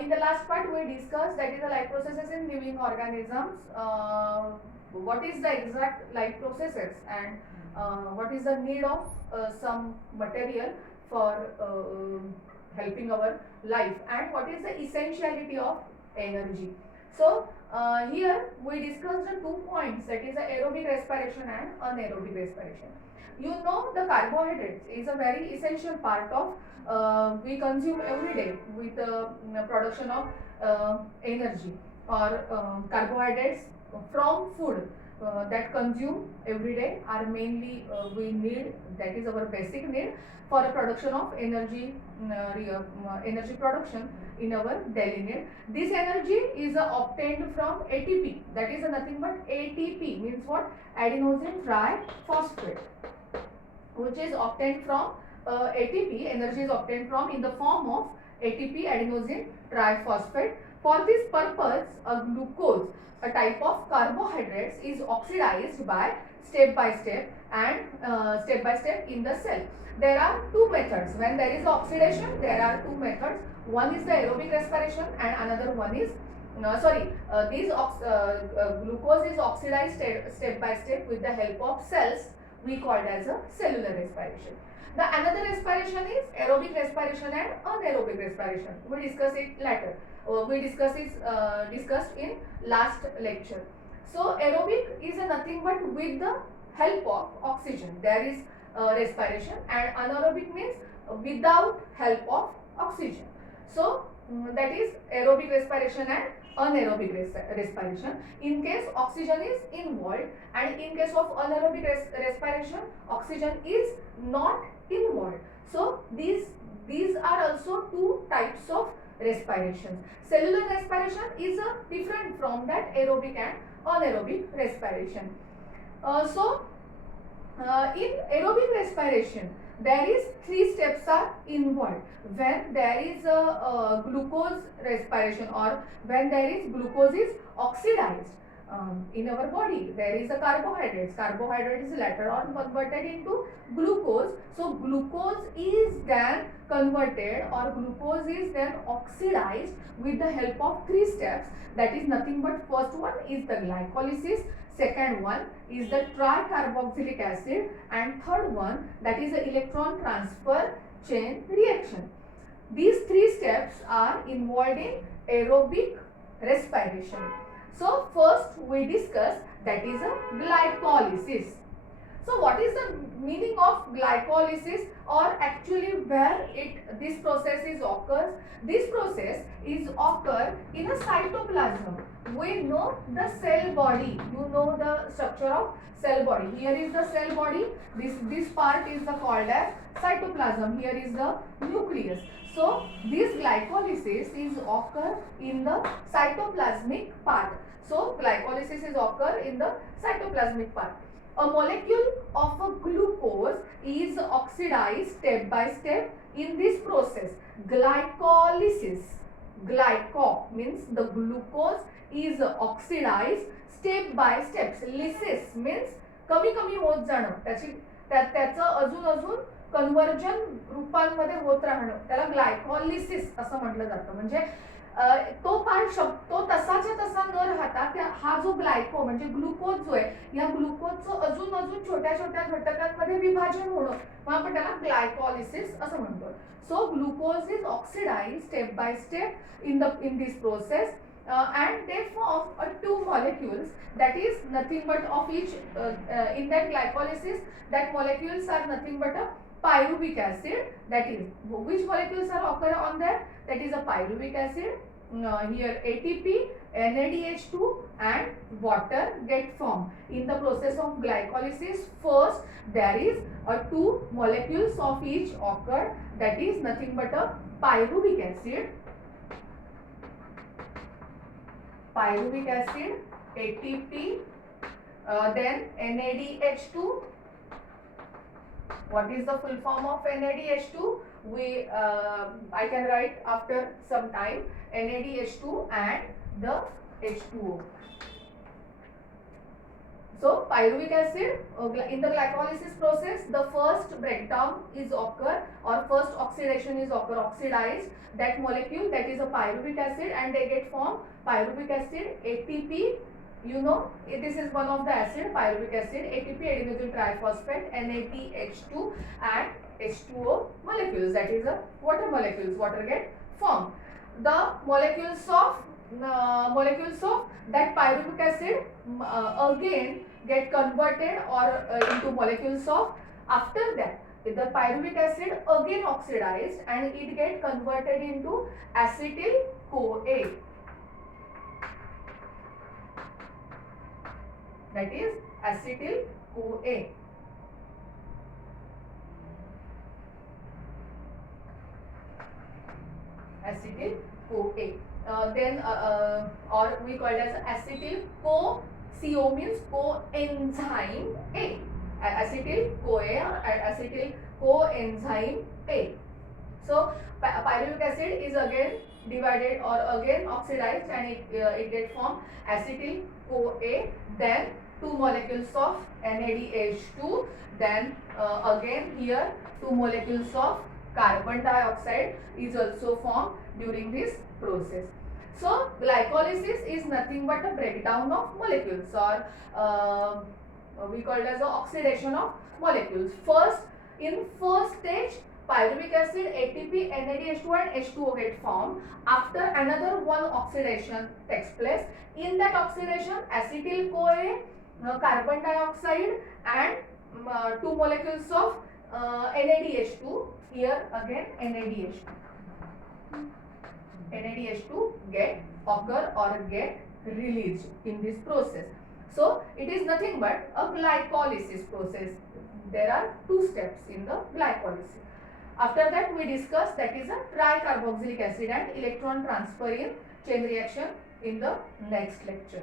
In the last part we discussed that is the life processes in living organisms. What is the exact life processes and what is the need of some material for helping our life, and what is the essentiality of energy. So here we discussed the 2 points, that is the aerobic respiration and anaerobic respiration. You know the carbohydrates is a very essential part of we consume every day with the production of energy or carbohydrates from food that consume every day are mainly we need, that is our basic need for the production of energy, energy production in our daily need. This energy is obtained from ATP, that is nothing but ATP means what, adenosine triphosphate, which is obtained from ATP. Energy is obtained from in the form of ATP, adenosine triphosphate. For this purpose, a glucose, a type of carbohydrates, is oxidized by step and step by step in the cell. There are two methods. When there is oxidation, there are two methods. One is the aerobic respiration and another one is glucose is oxidized step by step with the help of cells, we called as a cellular respiration. The another respiration is aerobic respiration and anaerobic respiration. We discuss it later. We discussed in last lecture. So aerobic is nothing but with the help of oxygen there is respiration, and anaerobic means without help of oxygen. So that is aerobic respiration and anaerobic respiration. In case oxygen is involved, and in case of anaerobic respiration oxygen is not involved. So these are also two types of respirations. Cellular respiration is different from that aerobic and anaerobic respiration. In aerobic respiration, there is 3 steps are involved. When there is a glucose respiration, or when there is glucose is oxidized in our body, there is a carbohydrate is later on converted into glucose. So glucose is then converted, or glucose is then oxidized with the help of 3 steps. That is nothing but first one is the glycolysis, second one is the tricarboxylic acid, and third one, that is the electron transfer chain reaction. These 3 steps are involved in aerobic respiration. So first we discuss, that is a glycolysis. So what is the meaning of glycolysis, or actually where this process is occurs? This process is occur in a cytoplasm. We know the cell body. You know the structure of cell body. Here is the cell body. This part is called as cytoplasm. Here is the nucleus. So this glycolysis is occur in the cytoplasmic part. So glycolysis is occur in the cytoplasmic part. A molecule of a glucose is oxidized step by step in this process. Glycolysis. Glyco means the glucose is oxidized step by steps. Lysis means कमी कमी होत जाणं, त्याचं अजून अजून conversion रूपांमध्ये होत राहणं, त्याला ग्लायकॉलिसिस असं म्हटलं जातं. म्हणजे तो पार्ट तो तसाच्या तसा न राहता हा जो ग्लायको म्हणजे ग्लुकोज जो आहे, या ग्लुकोजचं अजून अजून छोट्या छोट्या घटकांमध्ये विभाजन होणं, मग आपण त्याला ग्लायकॉलिसिस असं म्हणतो. So glucose is oxidised step by step in this process, and they form 2 molecules, that is nothing but of each in that glycolysis, that molecules are nothing but a pyruvic acid. That is, which molecules are occur on that? That is a pyruvic acid. Here ATP, NADH2 and water get formed in the process of glycolysis. First there is 2 molecules of each occur, that is nothing but a pyruvic acid, ATP, then NADH2. What is the full form of NADH2? I can write after some time. NADH2 and the H2O. So pyruvic acid in the glycolysis process, the first breakdown is occur or first oxidation is oxidized that molecule, that is a pyruvic acid, and they get formed pyruvic acid, ATP. You know, this is one of the acid, pyruvic acid, ATP, adenylyl triphosphate, NADH2 and H2O molecules, that is a water molecules, water get formed. The molecules of that pyruvic acid again get converted or into molecules of, after that the pyruvic acid again oxidized and it get converted into acetyl CoA, that is acetyl CoA. Acetyl CoA. Then or we call it as acetyl CO means coenzyme A. Acetyl CoA, acetyl coenzyme A. So pyruvic acid is again divided or again oxidized and it get formed acetyl CoA, then two molecules of NADH2, then again here two molecules of carbon dioxide is also formed during this process. So glycolysis is nothing but a breakdown of molecules, or we call it as a oxidation of molecules. In first stage, pyruvic acid, ATP, NADH2 and H2O get formed. After another one oxidation takes place. In that oxidation, acetyl CoA, carbon dioxide and two molecules of NADH2. Here again NADH2 get occur or get released in this process. So it is nothing but a glycolysis process. There are two steps in the glycolysis. After that we discuss, that is a tricarboxylic acid and electron transfer in chain reaction in the next lecture.